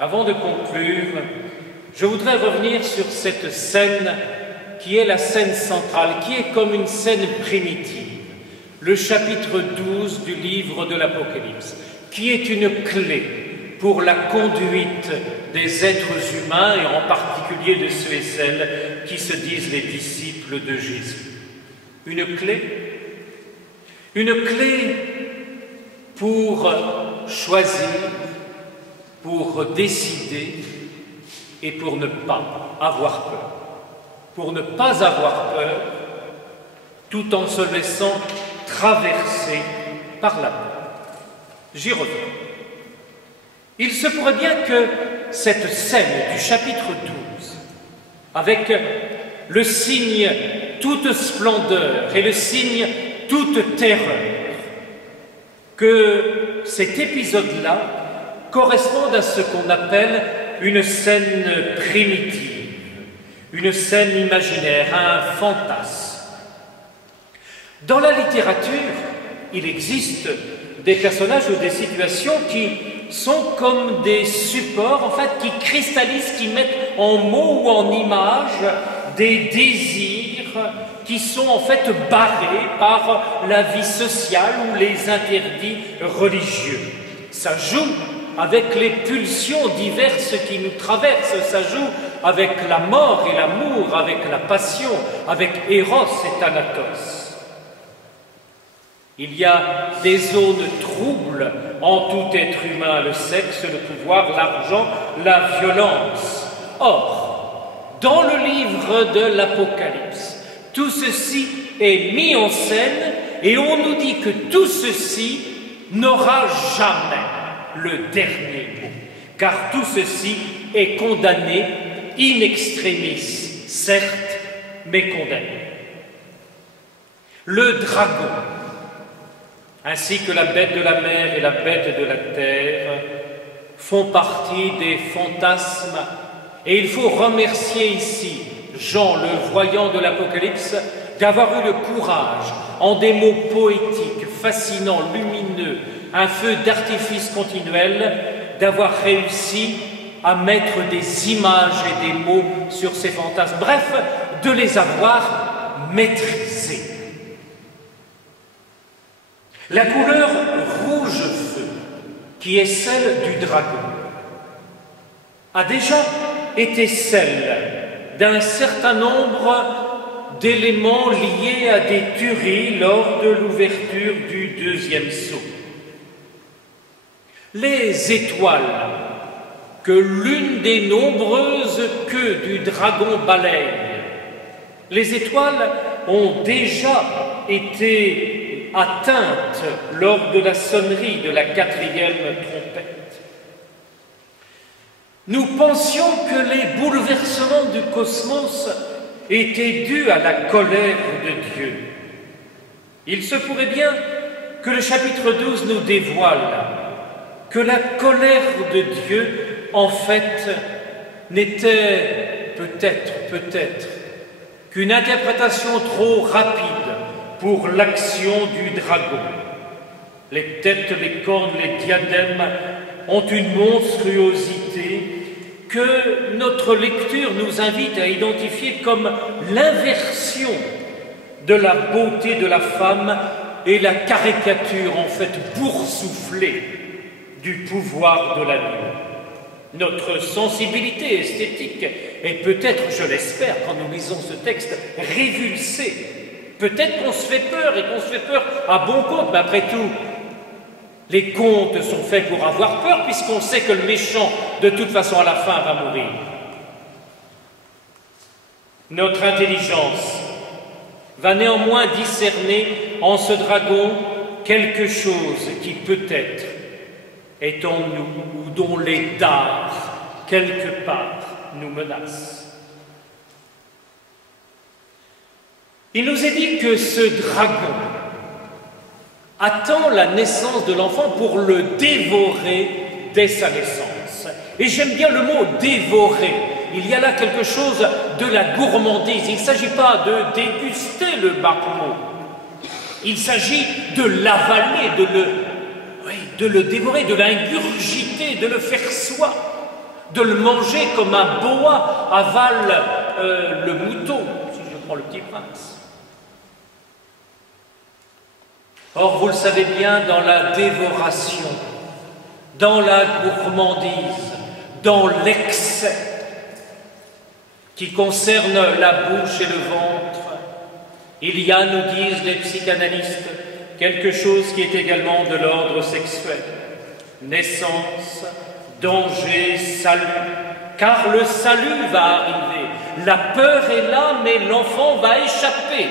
Avant de conclure, je voudrais revenir sur cette scène qui est la scène centrale, qui est comme une scène primitive, le chapitre 12 du livre de l'Apocalypse, qui est une clé pour la conduite des êtres humains et en particulier de ceux et celles qui se disent les disciples de Jésus. Une clé pour choisir, pour décider et pour ne pas avoir peur. Pour ne pas avoir peur, tout en se laissant traverser par la peur. J'y reviens. Il se pourrait bien que cette scène du chapitre 12, avec le signe toute splendeur et le signe toute terreur, que cet épisode-là corresponde à ce qu'on appelle une scène primitive, une scène imaginaire, un fantasme. Dans la littérature, il existe des personnages ou des situations qui sont comme des supports, en fait, qui cristallisent, qui mettent en mots ou en images des désirs qui sont en fait barrés par la vie sociale ou les interdits religieux. Ça joue avec les pulsions diverses qui nous traversent, ça joue avec la mort et l'amour, avec la passion, avec Eros et Thanatos. Il y a des zones troubles en tout être humain, le sexe, le pouvoir, l'argent, la violence. Or, dans le livre de l'Apocalypse, tout ceci est mis en scène et on nous dit que tout ceci n'aura jamais le dernier mot, car tout ceci est condamné in extremis, certes, mais condamné. Le dragon, ainsi que la bête de la mer et la bête de la terre, font partie des fantasmes, et il faut remercier ici Jean, le voyant de l'Apocalypse, d'avoir eu le courage, en des mots poétiques, fascinants, lumineux, un feu d'artifice continuel, d'avoir réussi à mettre des images et des mots sur ces fantasmes, bref, de les avoir maîtrisés. La couleur rouge-feu, qui est celle du dragon, a déjà été celle d'un certain nombre d'éléments liés à des tueries lors de l'ouverture du deuxième sceau. Les étoiles que l'une des nombreuses queues du dragon balaye, les étoiles ont déjà été atteintes lors de la sonnerie de la 4e trompette. Nous pensions que les bouleversements du cosmos étaient dus à la colère de Dieu. Il se pourrait bien que le chapitre 12 nous dévoile que la colère de Dieu, en fait, n'était peut-être qu'une interprétation trop rapide pour l'action du dragon. Les têtes, les cornes, les diadèmes ont une monstruosité que notre lecture nous invite à identifier comme l'inversion de la beauté de la femme et la caricature, en fait, boursouflée du pouvoir de la nuit. Notre sensibilité esthétique est peut-être, je l'espère, quand nous lisons ce texte, révulsée. Peut-être qu'on se fait peur et qu'on se fait peur à bon compte, mais après tout, les contes sont faits pour avoir peur, puisqu'on sait que le méchant, de toute façon, à la fin, va mourir. Notre intelligence va néanmoins discerner en ce dragon quelque chose qui peut-être est en nous, ou dont les dards, quelque part, nous menacent. Il nous est dit que ce dragon attend la naissance de l'enfant pour le dévorer dès sa naissance. Et j'aime bien le mot « dévorer ». Il y a là quelque chose de la gourmandise. Il ne s'agit pas de déguster le barbeau. Il s'agit de l'avaler, de le dévorer, de l'ingurgiter, de le faire soi. de le manger comme un boa avale le mouton, si je prends le Petit Prince. Or, vous le savez bien, dans la dévoration, dans la gourmandise, dans l'excès qui concerne la bouche et le ventre, il y a, nous disent les psychanalystes, quelque chose qui est également de l'ordre sexuel. Naissance, danger, salut, car le salut va arriver. La peur est là, mais l'enfant va échapper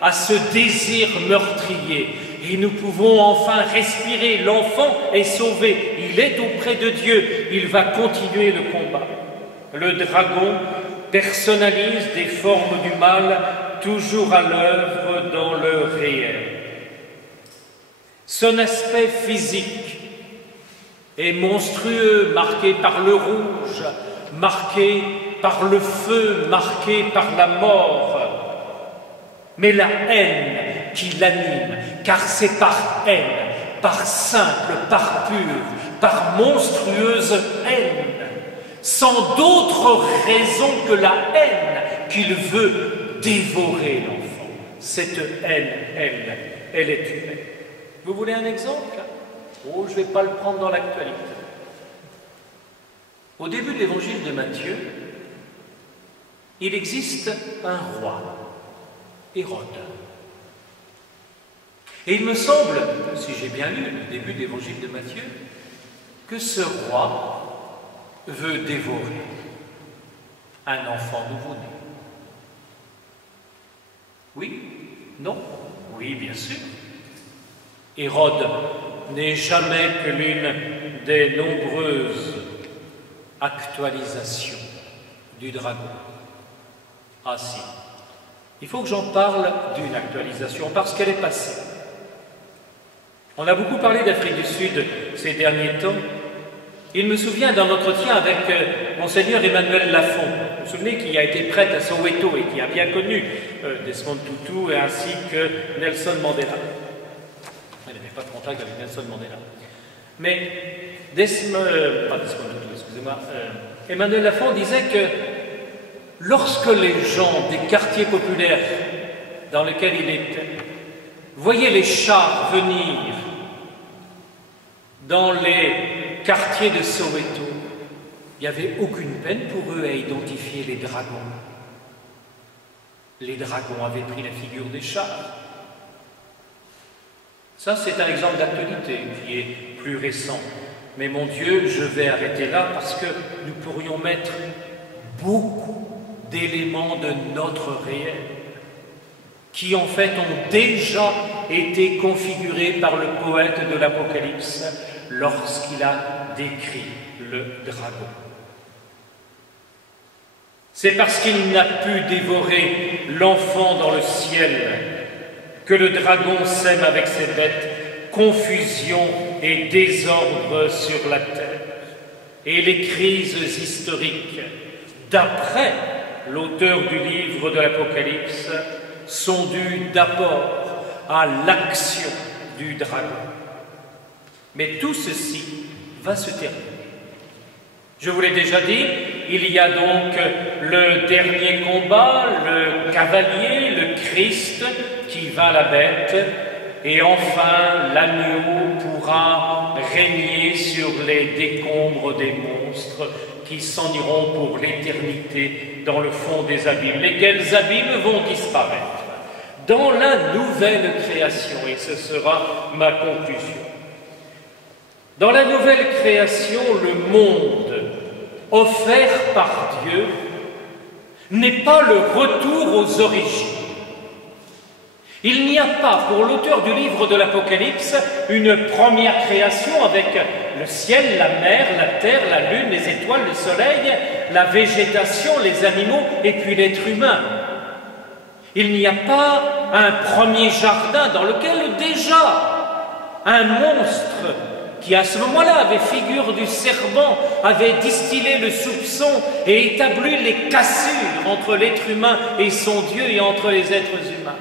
à ce désir meurtrier. Et nous pouvons enfin respirer. L'enfant est sauvé, il est auprès de Dieu, il va continuer le combat. Le dragon personnalise des formes du mal, toujours à l'œuvre dans le réel. Son aspect physique est monstrueux, marqué par le rouge, marqué par le feu, marqué par la mort. Mais la haine qui l'anime, car c'est par haine, par simple, par pure, par monstrueuse haine, sans d'autre raison que la haine qu'il veut dévorer l'enfant. Cette haine, elle est humaine. Vous voulez un exemple? Oh, je ne vais pas le prendre dans l'actualité. Au début de l'évangile de Matthieu, il existe un roi, Hérode. Et il me semble, si j'ai bien lu le début de l'évangile de Matthieu, que ce roi veut dévorer un enfant nouveau-né. Oui? Non? Oui, bien sûr. Hérode n'est jamais que l'une des nombreuses actualisations du dragon. Ah si, il faut que j'en parle d'une actualisation parce qu'elle est passée. On a beaucoup parlé d'Afrique du Sud ces derniers temps. Il me souvient d'un entretien avec Monseigneur Emmanuel Lafont. Vous vous souvenez qui a été prêtre à Soweto et qui a bien connu Desmond Tutu ainsi que Nelson Mandela. Il n'avait pas de contact avec Nelson Mandela. Mais Emmanuel Lafont disait que lorsque les gens des quartiers populaires dans lesquels il était voyaient les chars venir dans les quartiers de Soweto, il n'y avait aucune peine pour eux à identifier les dragons. Les dragons avaient pris la figure des chars. Ça, c'est un exemple d'actualité qui est plus récent. Mais mon Dieu, je vais arrêter là parce que nous pourrions mettre beaucoup d'éléments de notre réel qui, en fait, ont déjà été configurés par le poète de l'Apocalypse lorsqu'il a décrit le dragon. C'est parce qu'il n'a pu dévorer l'enfant dans le ciel que le dragon sème avec ses bêtes confusion et désordre sur la terre. Et les crises historiques, d'après l'auteur du livre de l'Apocalypse, sont dues d'abord à l'action du dragon. Mais tout ceci va se terminer. Je vous l'ai déjà dit, il y a donc le dernier combat, le cavalier, le Christ qui va la bête, et enfin l'agneau pourra régner sur les décombres des monstres qui s'en iront pour l'éternité dans le fond des abîmes. Lesquels abîmes vont disparaître dans la nouvelle création, et ce sera ma conclusion. Dans la nouvelle création, le monde offert par Dieu n'est pas le retour aux origines. Il n'y a pas, pour l'auteur du livre de l'Apocalypse, une première création avec le ciel, la mer, la terre, la lune, les étoiles, le soleil, la végétation, les animaux et puis l'être humain. Il n'y a pas un premier jardin dans lequel déjà un monstre qui à ce moment-là avait figure du serpent, avait distillé le soupçon et établi les cassures entre l'être humain et son Dieu et entre les êtres humains.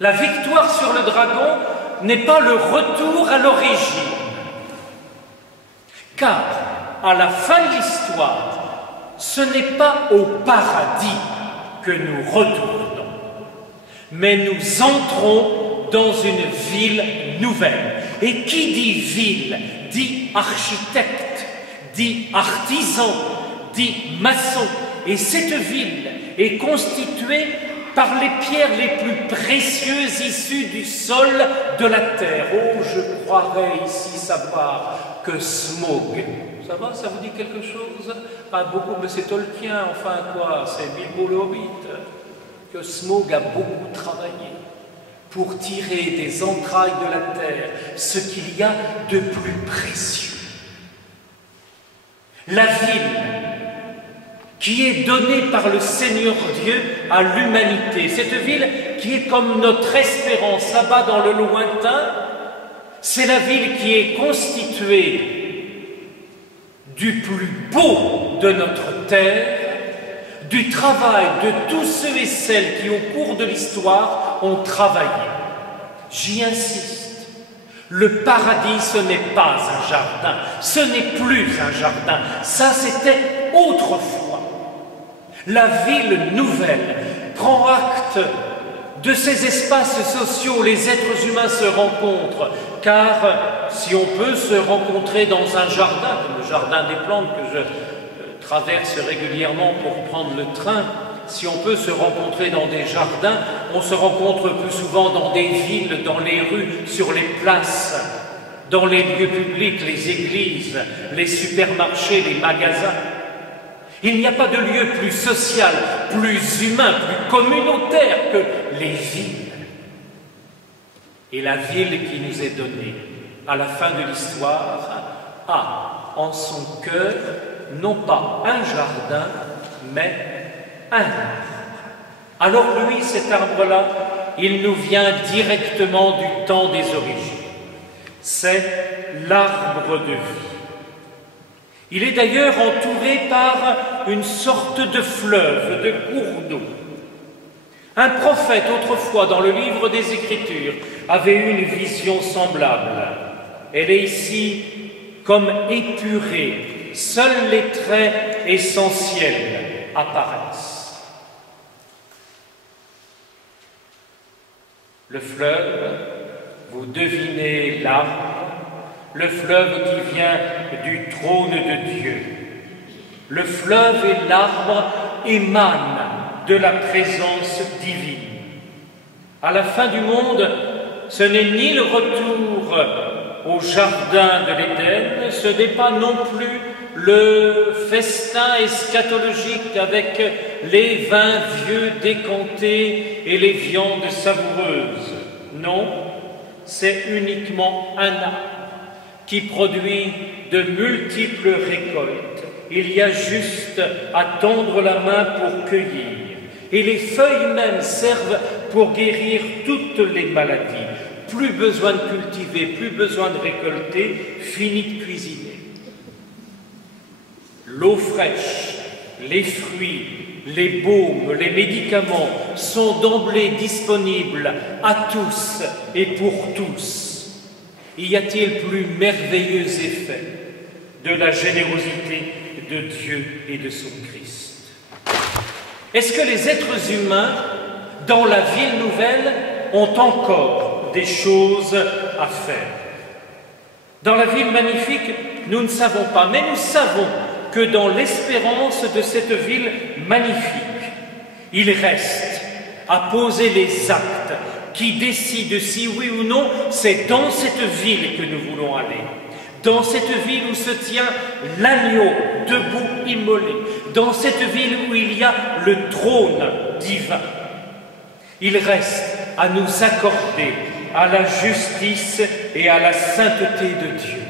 La victoire sur le dragon n'est pas le retour à l'origine. Car, à la fin de l'histoire, ce n'est pas au paradis que nous retournons, mais nous entrons dans une ville nouvelle. Et qui dit ville, dit architecte, dit artisan, dit maçon. Et cette ville est constituée par les pierres les plus précieuses issues du sol de la terre. Oh, je croirais ici savoir que Smaug, ça va, ça vous dit quelque chose? Pas beaucoup, mais c'est Tolkien, enfin quoi, c'est Bilbo le Hobbit, que Smaug a beaucoup travaillé pour tirer des entrailles de la terre ce qu'il y a de plus précieux. La ville qui est donnée par le Seigneur Dieu à l'humanité, cette ville qui est comme notre espérance là-bas dans le lointain, c'est la ville qui est constituée du plus beau de notre terre, du travail de tous ceux et celles qui, au cours de l'histoire, ont travaillé. J'y insiste, le paradis, ce n'est pas un jardin, ce n'est plus un jardin, ça c'était autrefois. La ville nouvelle prend acte de ces espaces sociaux où les êtres humains se rencontrent, car si on peut se rencontrer dans un jardin, comme le jardin des plantes que je traverse régulièrement pour prendre le train, si on peut se rencontrer dans des jardins, on se rencontre plus souvent dans des villes, dans les rues, sur les places, dans les lieux publics, les églises, les supermarchés, les magasins. Il n'y a pas de lieu plus social, plus humain, plus communautaire que les villes. Et la ville qui nous est donnée à la fin de l'histoire a en son cœur non pas un jardin, mais un arbre. Alors lui, cet arbre-là, il nous vient directement du temps des origines. C'est l'arbre de vie. Il est d'ailleurs entouré par une sorte de fleuve, de cours d'eau. Un prophète, autrefois, dans le livre des Écritures, avait eu une vision semblable. Elle est ici comme épurée, seuls les traits essentiels apparaissent. Le fleuve, vous devinez l'arbre, le fleuve qui vient du trône de Dieu. Le fleuve et l'arbre émanent de la présence divine. À la fin du monde, ce n'est ni le retour au jardin de l'Éden, ce n'est pas non plus le festin eschatologique avec les vins vieux décantés et les viandes savoureuses. Non, c'est uniquement un arbre qui produit de multiples récoltes. Il y a juste à tendre la main pour cueillir. Et les feuilles même servent pour guérir toutes les maladies. Plus besoin de cultiver, plus besoin de récolter, fini de cuisiner. L'eau fraîche, les fruits, les baumes, les médicaments sont d'emblée disponibles à tous et pour tous. Y a-t-il plus merveilleux effet de la générosité de Dieu et de son Christ? Est-ce que les êtres humains, dans la ville nouvelle, ont encore des choses à faire? Dans la ville magnifique, nous ne savons pas, mais nous savons que dans l'espérance de cette ville magnifique, il reste à poser les actes qui décide si oui ou non c'est dans cette ville que nous voulons aller. Dans cette ville où se tient l'agneau debout immolé. Dans cette ville où il y a le trône divin. Il reste à nous accorder à la justice et à la sainteté de Dieu.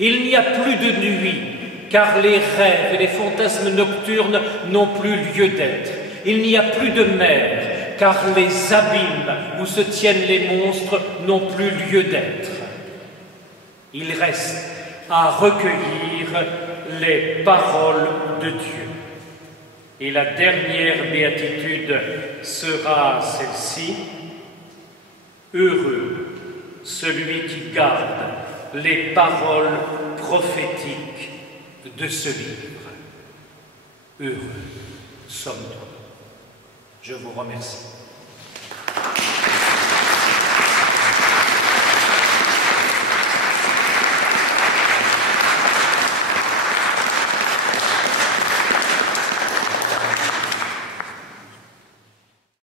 Il n'y a plus de nuit, car les rêves et les fantasmes nocturnes n'ont plus lieu d'être. Il n'y a plus de mer, car les abîmes où se tiennent les monstres n'ont plus lieu d'être. Il reste à recueillir les paroles de Dieu. Et la dernière béatitude sera celle-ci. Heureux celui qui garde les paroles prophétique de ce livre. Heureux sommes-nous. Je vous remercie.